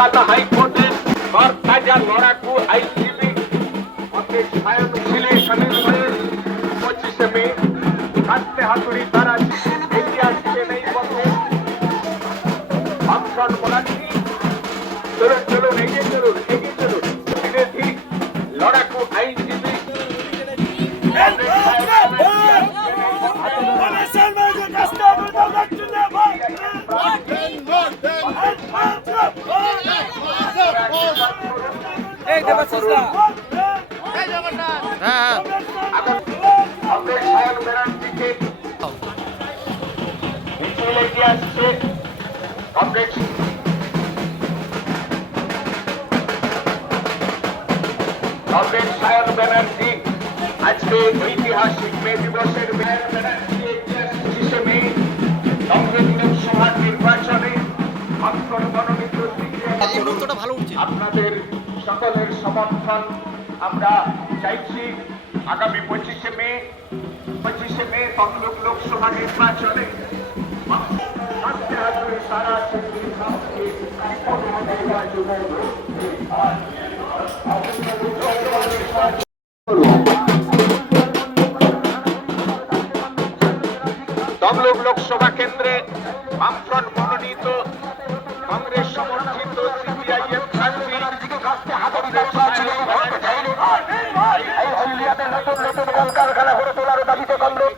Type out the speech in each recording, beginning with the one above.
কলকাতা হাইকোর্টের বরখাজা লড়াকু আইনজীবী ছিলে সামিল হয়ে পঁচিশে মে হাতে হাতুড়ি ধীরে ধীরে লড়াকু আইনজীবী। সায়ন ব্যানার্জি আজকে ঐতিহাসিক মে দিবসের কংগ্রেস লোকসভা নির্বাচনে আপনাদের সকলের সমর্থন আমরা চাইছি আগামী পঁচিশে মে পঁচিশে মে তমলুক লোকসভা নির্বাচনে সারা। তমলুক লোকসভা কেন্দ্রে বামফ্রন্ট মনোনীত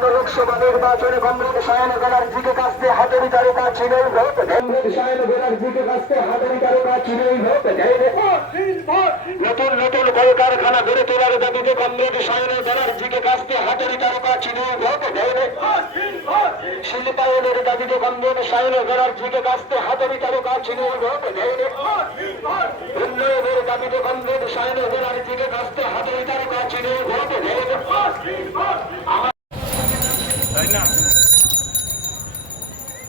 আসন্ন লোকসভা নির্বাচনে কংগ্রেস সায়ন ব্যানার্জিকে কাছতে হাতের তারকা ছিলেন ভোট। কংগ্রেস সায়ন ব্যানার্জিকে কাছতে হাতের তারকা ছিলেন ভোট। নতুন নতুন কলকারখানা গড়ে তোলার দাবিতে কংগ্রেস সায়ন ব্যানার্জিকে কাছতে হাতের তারকা ছিলেন ভোট। শিল্পায়নের দাবিতে কংগ্রেস সায়ন ব্যানার্জিকে কাছতে হাতের তারকা ছিলেন ভোট। উন্নয়নের দাবিতে কংগ্রেস সায়ন ব্যানার্জিকে কাছতে হাতের তারকা ছিলেন ভোট। না